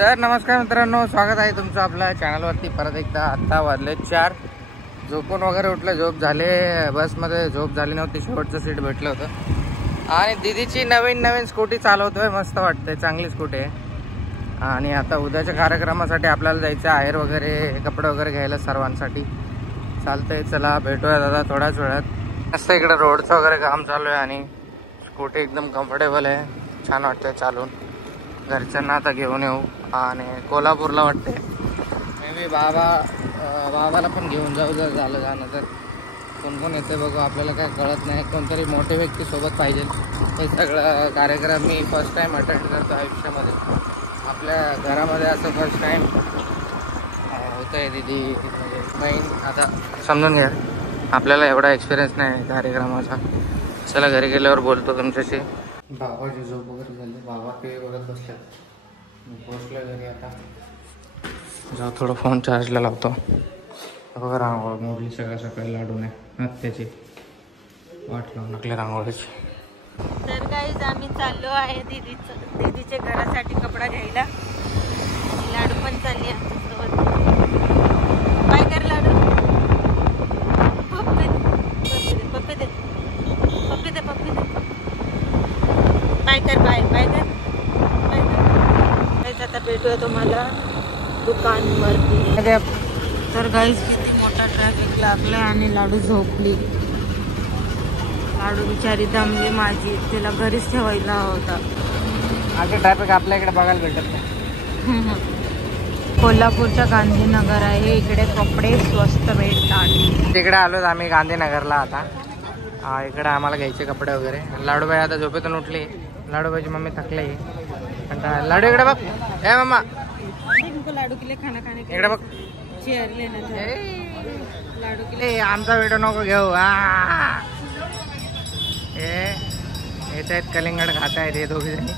तर नमस्कार मित्रांनो, स्वागत आहे तुमचं आपल्या चॅनलवरती परत एकदा। आता वाजले 4, झोपून वगैरे उठलं, झोप झाले, बसमध्ये झोप झाली नव्हती, शेवटचं सीट भेटलं होतं आणि दीदीची नवीन स्कूटी चालवतोय, मस्त वाटते, चांगली स्कूटी आहे। आणि आता उद्याच्या कार्यक्रमासाठी आपल्याला जायचं आहेर वगैरे, कपडे वगैरे घ्यायला सर्वांसाठी। चालतंय, चला भेटूया दादा थोड्याच वेळात। मस्त इकडे रोडचं वगैरे काम चालू आहे आणि स्कूटी एकदम कम्फर्टेबल आहे, छान वाटतंय चालून। घरच्यांना आता घेऊन येऊ आणि कोल्हापूरला वाटते मे बी बाबाला पण घेऊन जाऊ जर झालं जाणं तर। कोण येते बघू, आपल्याला काय कळत नाही, कोणतरी मोठे व्यक्ती सोबत पाहिजे। हे सगळं कार्यक्रम मी फर्स्ट टाइम अटेंड करतो आयुष्यामध्ये, आपल्या घरामध्ये असं फर्स्ट टाइम होतं आहे। दीदी म्हणजे बहीण, आता समजून घ्या, आपल्याला एवढा एक्सपिरियन्स नाही कार्यक्रमाचा। चला घरी गेल्यावर बोलतो तुमच्याशी। बाबाची झोप वगैरे झाली, बाबा ते बघत बसले, पोचलो घरी। आता जाऊ थोडं फोन चार्जला लावतो। बघा रांगोळ मोडली सकाळी लाडूने, त्याची वाट लावून टाकली रांगोळीची। तर गाईज आम्ही चाललो आहे दीदीच्या घरासाठी कपडा घ्यायला। लाडू पण चालली आमच्यासोबत। बाय कर लाडू, पप्पी दे बाय कर, बाय कर। आता भेटूया तुम्हाला दुकानवरती। तर गाईज किती मोठा ट्रॅफिक लागला आणि लाडू झोपली। लाडू बिचारी दमली माझी, तिला घरीच ठेवायला होता। आगे ट्रॅफिक आपल्या इकडे बघायला भेटत नाही। कोल्हापूरच्या गांधीनगर आहे, इकडे कपडे स्वस्त भेटतात। तिकडे आलोत आम्ही गांधीनगरला। आता इकडे आम्हाला घ्यायचे कपडे वगैरे। लाडूबाई आता झोपेतून उठली, लाडूबाईची मम्मी थकली। लाडू इकडे बघ, ए मम्मा लाडू के लिए खाना खाने इकडे बघ, चेअर लेना लाडू के ए आमचा व्हिडिओ नको घेऊ। येत आहेत कलिंगड खात आहेत हे दोघे जणी।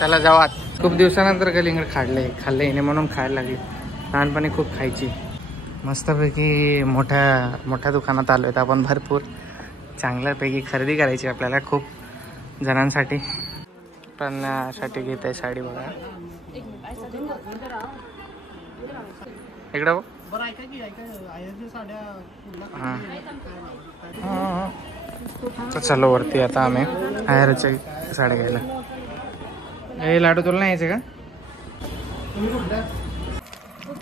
चला जाऊ, खूप दिवसानंतर कलिंगड खाल्ले हिने म्हणून खायला लागली। लहानपणी खूप खायची। मस्तपैकी मोठ्या दुकानात आलो आहेत आपण, भरपूर चांगल्यापैकी खरेदी करायची आपल्याला, खूप जणांसाठी पण साठी घेत आहे साडी। बघा इकडे बघ, तर चलो वरती आता आम्ही आहेरच्या साड्या घ्यायला। हे लाडू तुला नाही यायचे का?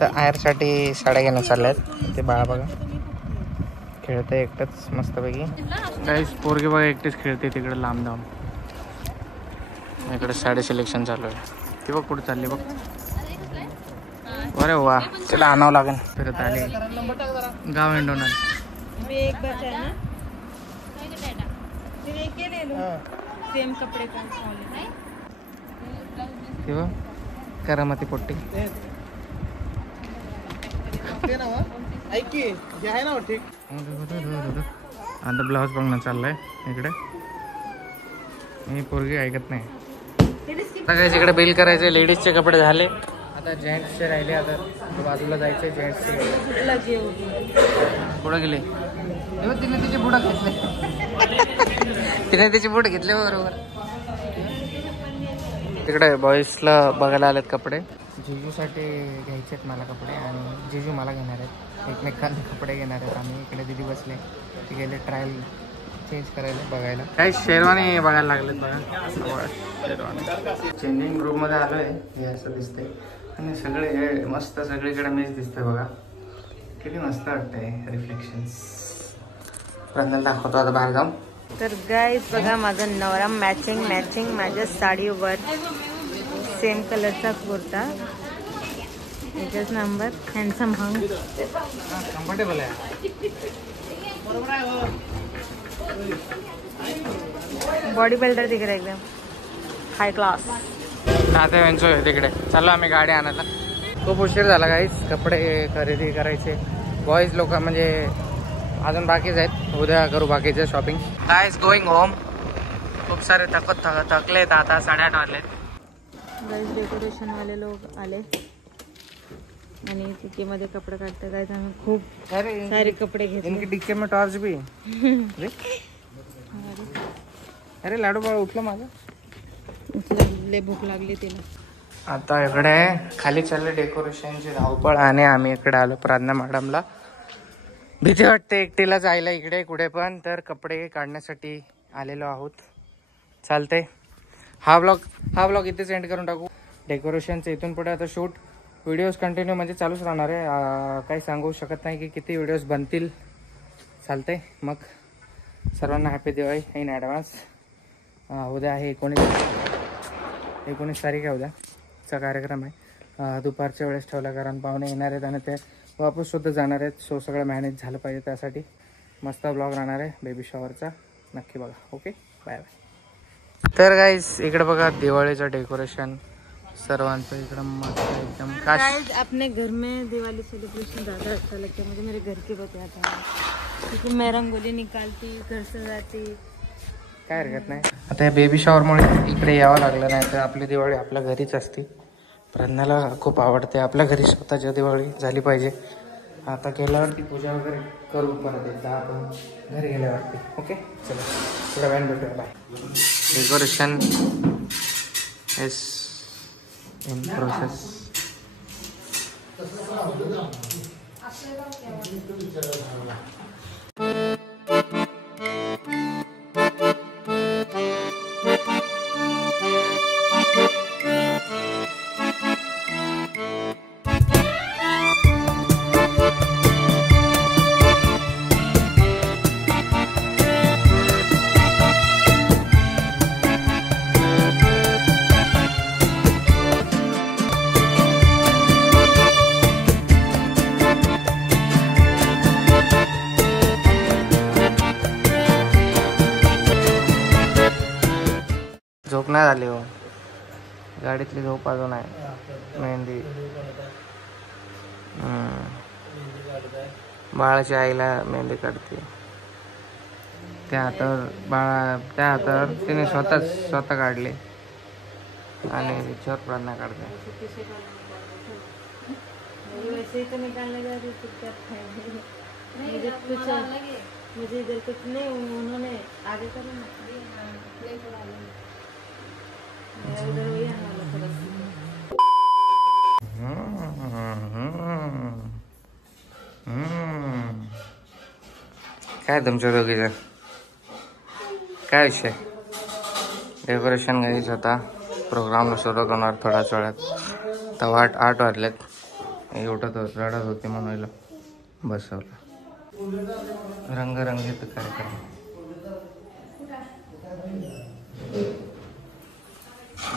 तर आहेरसाठी साड्या घेणं चालल्यात। ते बाळा बघा खेळते एकटंच मस्तपैकी। काहीच पोरगी बघा एकटीच खेळते तिकडे लांब लांब। इकडे साडी सिलेक्शन चालू आहे। ती बघ कुठे चालली बघ, अरे वा, तिला आणावं लागेल। फिरत आले, गाव हिंडून सेम कपड़े का करामती पोट्टी आता ब्लाऊज बघणं चाललंय इकडे। ही पोरगी ऐकत नाही। इकडे बिल करायचे, लेडीजचे कपडे झाले, आता जेंट्सचे राहिले। आता बाजूला जायचे जेंट्सचे। पुढे गेले, तिने तिचे बुट घेतले बरोबर। तिकडे बॉईजला बघायला आलेत कपडे। जिजूसाठी घ्यायचे आहेत मला कपडे आणि जिजू मला घेणार आहेत। एकमेकांना कपडे घेणार आहेत आम्ही। इकडे दीदी बसले, ते गेले ट्रायल चेंज करायला बघायला। काही शेरवानी बघायला लागलेत बघा, शेरवानी। चेंजिंग रूम मध्ये आलोय, हे असं दिसतंय आणि सगळे हे मस्त सगळीकडे मीच दिसतंय बघा, किती मस्त वाटतंय रिफ्लेक्शन्स। प्रज्ञाला दाखवतो आता बाहेर जाऊन। तर गाईज बघा, माझा नवरा मॅचिंग माझ्या साडीवर सेम कलरचा कुर्ता, एकच नंबर, हँडसम हंग, कम्फर्टेबल आहे, बॉडी बिल्डर दिख रहा एकदम हाय क्लास। नातेवाईंचो आहे तिकडे, चाललो आम्ही गाडी आणायला। खूप उशीर झाला गाईज, कपडे खरेदी करायचे। बॉईज लोक म्हणजे अजून बाकीच आहेत, उद्या करू बाकीचे शॉपिंग। Guys going home. खूप सारे थकलेत, आता 8:30 वाजलेत। गाईज डेकोरेशन वाले लोग आले आणि टिके मध्ये कपडे काढते। गाईज आम्ही खूप सारे कपडे घेतले। इनकी टिक्के में टॉर्च भी अरे लाडू बाळ उठलं माझं, लय भूक लागली तिला। आता इकडे खाली चालले डेकोरेशनची धावपळ आणि आम्ही इकडे आलो प्रार्थना मॅडमला. भीती वाटते एकटीला जायला इकडे कुठे पण, तर कपडे काढण्यासाठी आलेलो आहोत. चालते. हा ब्लॉग इथेच एंड करून टाकू. डेकोरेशनचं इथून पुढे आता शूट व्हिडिओज कंटिन्यू म्हणजे चालूच राहणार आहे. काही सांगू शकत नाही की किती व्हिडिओज बनतील. चालते. मग सर्वांना हॅपी दिवाळी इन ॲडव्हान्स. उद्या आहे 19 तारीख आहे. उद्याचा कार्यक्रम आहे. दुपारच्या वेळेस ठेवला कारण पाहुणे येणार आहेत आणि ते वापस सुद्धा जाणार आहेत. सो सगळं मॅनेज झालं पाहिजे. त्यासाठी मस्त ब्लॉग राहणार आहे बेबी शॉवरचा. नक्की बघा. Okay bye bye. तर गाईस इकडे बघा दिवाळीचं डेकोरेशन सर्वांचं इकडं मस्त एकदम. गाइस अपने घर में दिवाली सेलिब्रेशन ज़्यादा अच्छा लगता है मुझे. मेरे घर के बताया था क्योंकि मैं रंगोली निकालती, घर सजाती. काय हरकत नाही. आता या बेबी शॉवरमुळे इकडे यावं लागलं नाही तर आपली दिवाळी आपल्या घरीच असते. प्रज्ञाला खूप आवडते. आपल्या घरी स्वतःच्या दिवाळी झाली पाहिजे. आता गेल्यावरती पूजा वगैरे करू परत एकदा आपण घरी गेल्यावरती. ओके चला थोड्या वेळाने भेटूया. Bye. Decoration is in process. झोप नाही झाली हो. गाडीतली झोप अजून आहे. मेहंदी बाळाच्या आईला मेहंदी काढते. त्या हातावर तिने स्वतः काढले आणि तिच्यावर प्रार्थना काढते. मुझे इधर कुछ नहीं उन्होंने आगे करो ना. काय तुमच्या दोघीचं काय विषय. डेकोरेशन घरीच होता. प्रोग्रामला सुरुवात होणार थोड्याच वेळात. तेव्हा 8 वाजलेत. रडत होते म्हणून बसवलं. रंगरंगीत कार्यक्रम.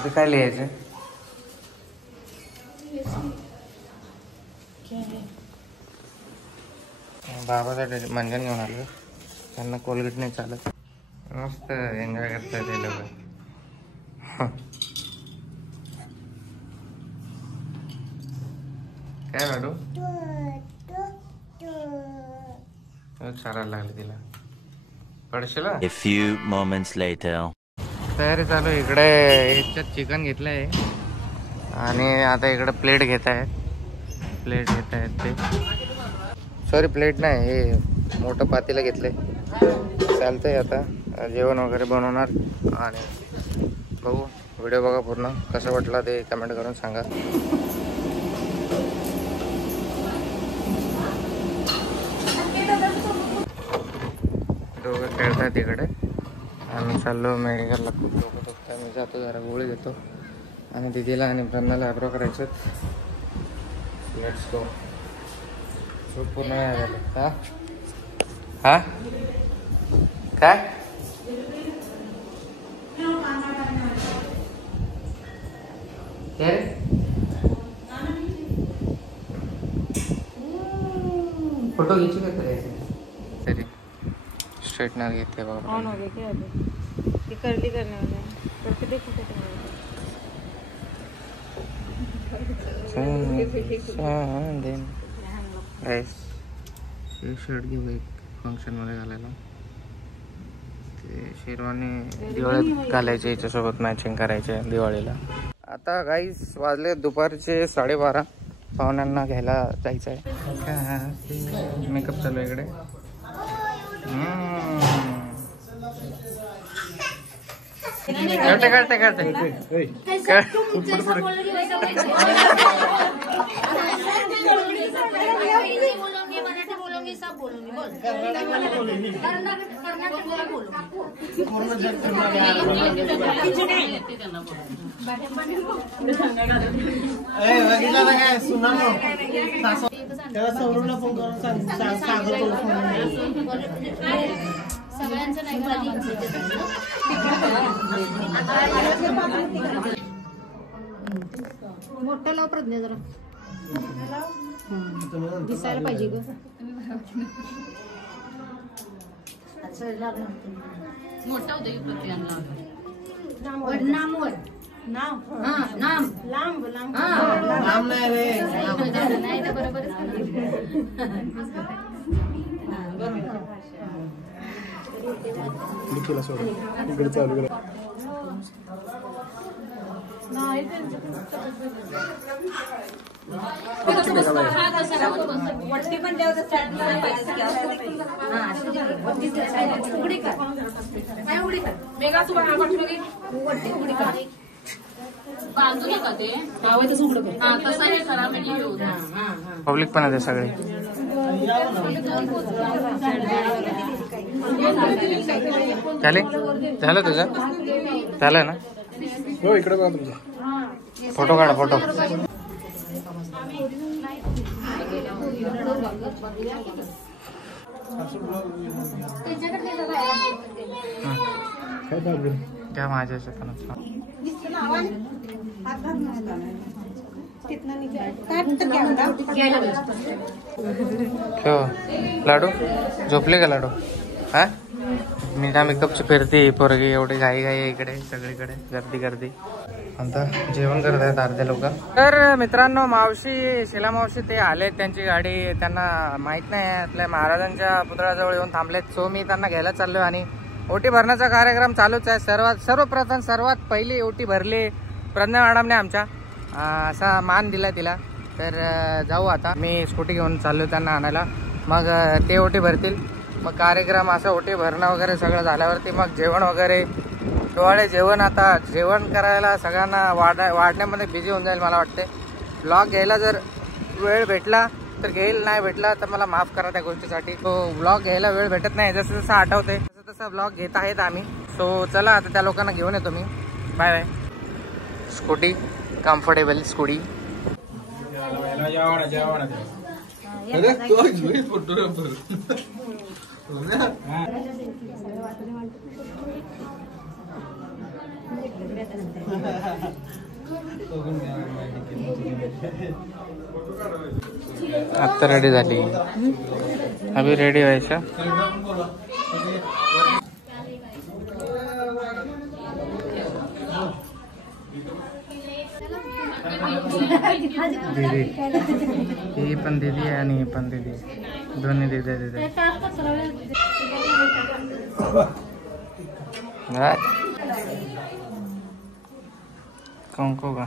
ते काय लिहायचं. बाबासाठी मंजन घेऊन आलो. त्यांना कोलगेट नाही चालत. मस्त एन्जॉय करता ते लोक. काय मॅडू चालायला लागले तिला. पडशील. A few moments later. तयारी चालू. इकडे याच्यात चिकन घेतलंय आणि आता इकडे प्लेट घेत आहेत. ते सॉरी प्लेट नाही, हे मोठं पातेलं घेतलंय. चालतंय. आता जेवण वगैरे बनवणार आणि बघू. व्हिडिओ बघा पूर्ण. कसं वाटला ते कमेंट करून सांगा. दोघं खेळतात इकडे. आम्ही चाललो मेडिकलला. खूप डोकं दुखतं. मी जातो जरा गोळी देतो आणि दिदीला आणि ब्रह्माला ॲब्रो करायचं. Let's go. झोप पूर्ण नाही झालं. हा काय फोटो घ्यायची का तरी. स्ट्रेटनर घेते बघा. ऑन हो गया क्या अभी? ये कर्ली करने वाला है. करके देखो हे शर्ट घेऊ एक फंक्शनमध्ये घालायला. ते शेरवानी दिवाळीत घालायचे. याच्यासोबत मॅचिंग करायचे दिवाळीला. आता गाईस वाजले दुपारचे 12:30. पाहुण्यांना घ्यायला जायचं आहे. मेकअप चालू आहे इकडे. करते सगळ्यांचं नाही मोठं लाव प्रज्ञा जरा दिसायला पाहिजे ग मोठा होतं की प्रत्येकाला नामवर नाम नाम लांब लांब लांब नाही रे नाही ना बरोबर इकडे चालू करा वरती पण देव पब्लिक पण आहे सगळे झालं तुझं झालं ना हो इकडे बघा तुमचा फोटो काढा फोटो त्या माझ्या लाडू झोपले का लाडू हा मीना मेकअपची फिरती पोरगी एवढी घाई घाई इकडे सगळीकडे गर्दी गर्दी आता जेवण करत आहेत अर्धे लोक तर मित्रांनो मावशी शिला मावशी ते आले त्यांची गाडी त्यांना माहित नाही आपल्या महाराजांच्या पुतळ्याजवळ येऊन थांबलेत सो मी त्यांना घ्यायला चाललोय आणि ओटी भरण्याचा कार्यक्रम चालूच आहे सर्वप्रथम सर्वात पहिली ओटी भरली प्रज्ञा मॅडमने आमच्या असा मान दिला तिला तर जाऊ आता मी स्कूटी घेऊन चाललो त्यांना आणायला मग ते ओटी भरतील मग कार्यक्रम असं ओटी भरणं वगैरे सगळं झाल्यावरती मग जेवण वगैरे डोहाळे जेवण आता जेवण करायला सगळ्यांना वाढण्यामध्ये बिझी होऊन जाईल मला वाटते ब्लॉग घ्यायला जर वेळ भेटला तर घेईल नाही भेटला तर मला माफ करा त्या गोष्टीसाठी तो ब्लॉग घ्यायला वेळ भेटत नाही जसं जसं आठवते तसं तसं ब्लॉग घेत आहेत आम्ही सो चला आता त्या लोकांना घेऊन येतो मी bye bye Scooty comfortable Scooty आता रेडी झाली अभी रेडी व्हायचं दीदी ही पण दीदी आहे आणि ही पण दीदी दोन्ही दीदी दीदी कंकू का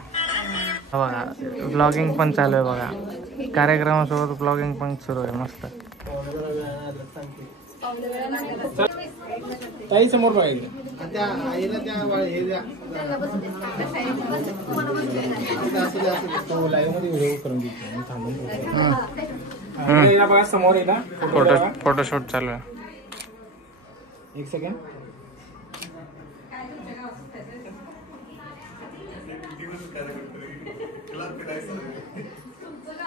बघा ब्लॉगिंग पण चालू आहे बघा कार्यक्रमासोबत ब्लॉगिंग पण सुरू आहे मस्त ताई समोर बघायचं बघा समोर येईल फोटोशूट चालू आहे एक सेकंड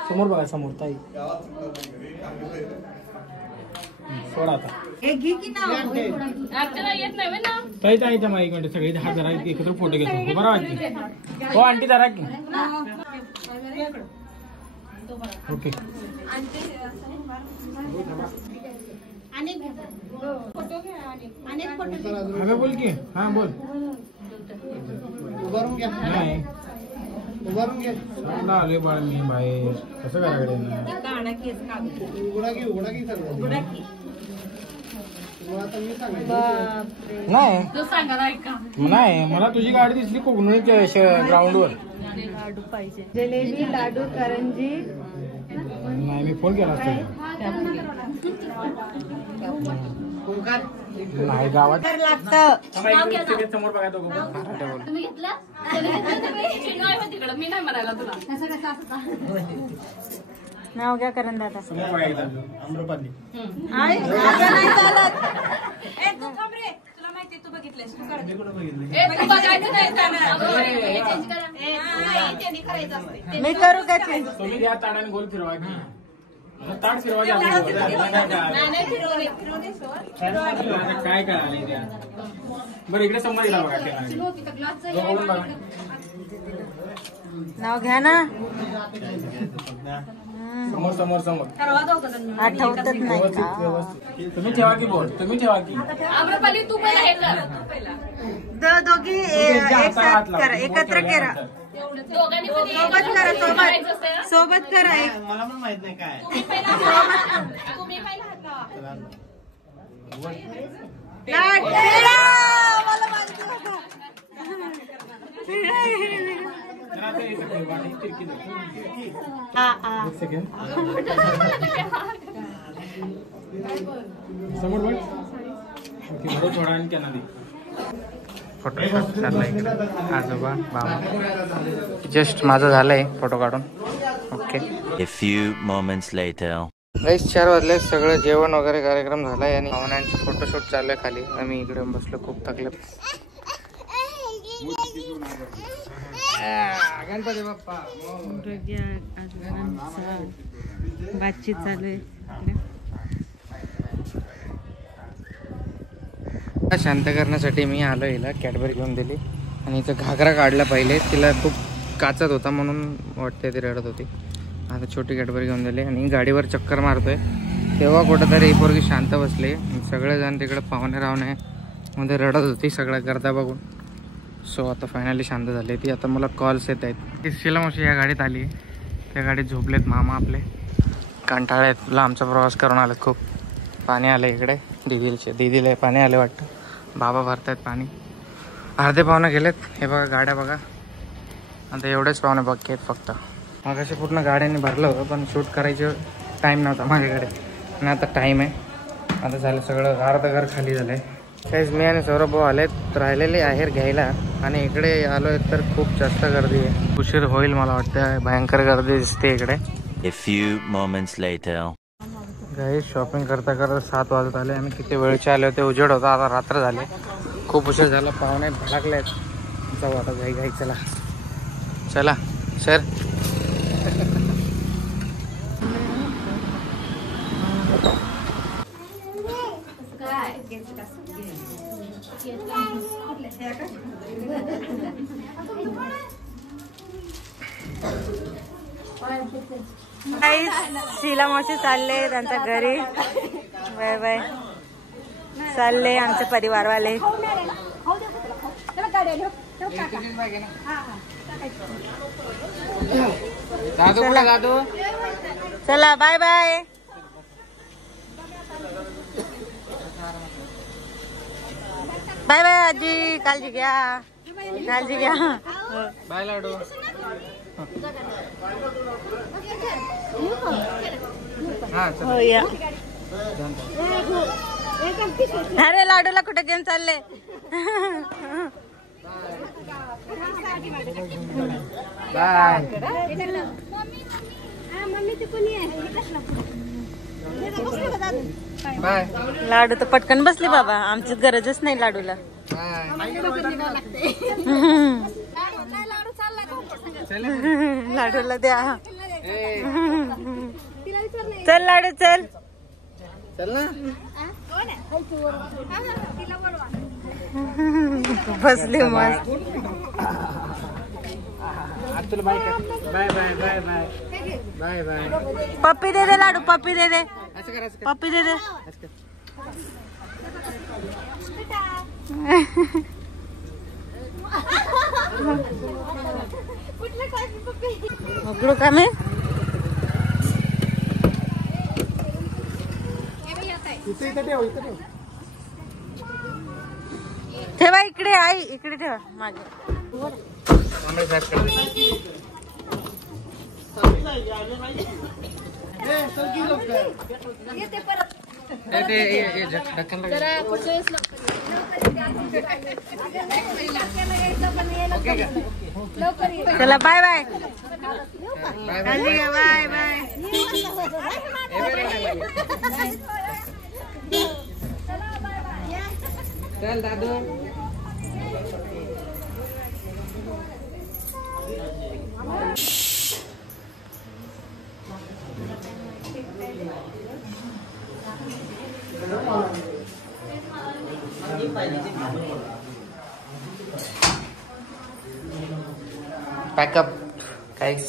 समोर बघा समोर ताई सोडा आता ताई ताई त्या एक मिनिट सगळे हात जरा एकत्र फोटो घेतो बरं वाटते हो आंटी जरा की ओके अगं बोल की हा बोल नाही आलोय बाळ मी बाहेर कसं करायकडे नाही मला तुझी गाडी दिसली कोकणच्या ग्राउंडवर लाडू पाहिजे जलेबी लाडू करंजी नाही मी फोन केला असतो नाही गावात लागतं. समोर बघा दोघं तुम्ही घेतला मी नाही म्हणाला तुला नाव घ्या करण दादा. समोर बघायचं आई, आता नाही चालत. मी करू का चेंज? तुम्ही द्या ताडाने गोल फिरवा की ताट फिरवा द्या काय काय आले द्या बरं इकडे समोर येणार बघा दोघं बघा नाव घ्या ना. समोर समोर समोर आठवतच नाही का? तुम्ही ठेवा की बोर्ड तुम्ही ठेवा की आम्रपाली तू पहिला हे कर दोघी एक साथ करा, एकत्र करा, दोघांनी पण सोबत करा, सोबत करा. मला पण माहित नाही काय तुम्ही पहिला हात लावा लाट फिरा. मला माहिती होतं. एक सेकंड समोर बघ ओके बरोबर थोडा आणि त्यांना दे फोटोशूट चाललाय इकडे. आजोबा बाबा जस्ट माझं झालंय फोटो काढून. Okay A few moments later. गाईस 4 वाजले. सगळं जेवण वगैरे कार्यक्रम झालाय आणि पाहुण्यांचे फोटोशूट चालू आहे खाली. आम्ही इकडे बसलो खूप थकले. गणपती बाप्पा बातचीत चालू आहे. शांत करण्यासाठी मी आलो. हिला कॅडबरी घेऊन दिली आणि हिचा घागरा काढला पहिले. तिला खूप काचत होता म्हणून वाटते ती रडत होती. आता छोटी कॅडबरी घेऊन दिली आणि गाडीवर चक्कर मारतोय. तेव्हा कुठंतरी ही पोरगी शांत बसली. सगळेजण तिकडे पाहुणे रावणे मध्ये रडत होती सगळं करता बघून. सो आता फायनली शांत झाली ती. आता मला कॉल्स येत आहेत. शिला मावशी या गाडीत आली. त्या गाडीत झोपलेत मामा आपले. कंटाळेत लांबचा प्रवास करून आलेत खूप. पाणी आलं इकडे दिदीला पाणी आले वाटतं. बाबा भरतायत पाणी. अर्धे पाहुणे गेलेत. हे बघा गाड्या बघा. आता एवढेच पाहुणे बाकी आहेत फक्त. मग असे पूर्ण गाड्यांनी भरलं होतं पण शूट करायचं टाईम नव्हता माझ्याकडे आणि आता टाईम आहे. आता झालं सगळं अर्धं घर खाली झालं आहे. काहीच मी आणि सौरभ भाऊ आलेत राहिलेले आहेर घ्यायला आणि इकडे आलो आहे तर खूप जास्त गर्दी आहे. उशीर होईल मला वाटतं. भयंकर गर्दी दिसते इकडे. A few moments later. Guys shopping करता करता 7 वाजत आले. आम्ही किती वेळचे आले होते. उजेड होता. आता रात्र झाले. खूप उशीर झाला. पाहुणे भडकले आहेत. जाऊ आता घाई घाई. चला चला सर. शीला मावशी चालले त्यांच्या घरी. Bye bye. चालले आमचे परिवारवाले. चला बाय बाय. बाय बाय आजी. काळजी घ्या. काळजी घ्या. बाय लाडू. हो या. अरे लाडूला कुठे घेऊन चालले. Bye bye. लाडू तर पटकन बसली बाबा. आमची गरजच नाही लाडूला. लाडूला द्या. चल लाडू चल. चल ना. बसली मस्त. Bye bye bye bye bye bye. पप्पी दे दे लाडू. पप्पी दे दे. असं कर असं कर. पप्पी दे दे. उघडू का मी. ठेवा इकडे. आई इकडे ठेवा मागे. चला बाय बाय बाय बाय चल दादू. पॅकअप काहीच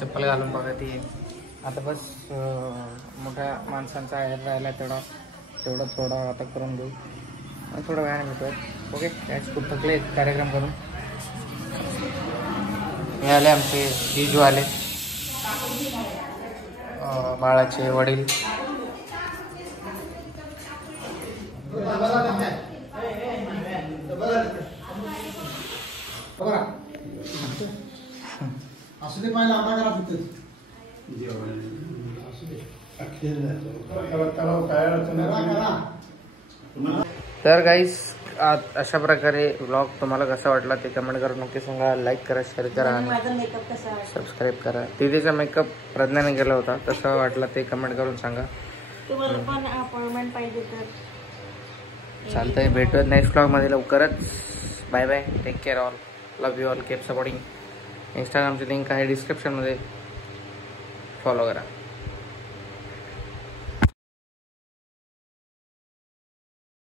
चप्पल घालून बघा ती. आता बस मोठ्या माणसांचा आहेर राहिला तेवढं थोडा आता करून घेऊ. थोडा वेळाने भेटूया. ओके. काहीच खूप थकले कार्यक्रम करून. हे आले आमचे जीजू आले, बाळाचे वडील. तर गाईस अशा प्रकारे व्लॉग तुम्हाला कसा वाटला ते कमेंट करून नक्की सांगा. लाईक करा, शेअर करा आणि सबस्क्राईब करा. दीदीचा मेकअप प्रज्ञाने केला होता, कसा वाटला ते कमेंट करून सांगा. तुम्हाला पण अपॉइंटमेंट पाहिजे तर चालतंय. भेटूयात नेक्स्ट व्लॉगमध्ये लवकरच. Bye bye. Take care all. Love you all. Keep supporting. इंस्टाग्रामची लिंक आहे डिस्क्रिप्शनमध्ये. फॉलो करा.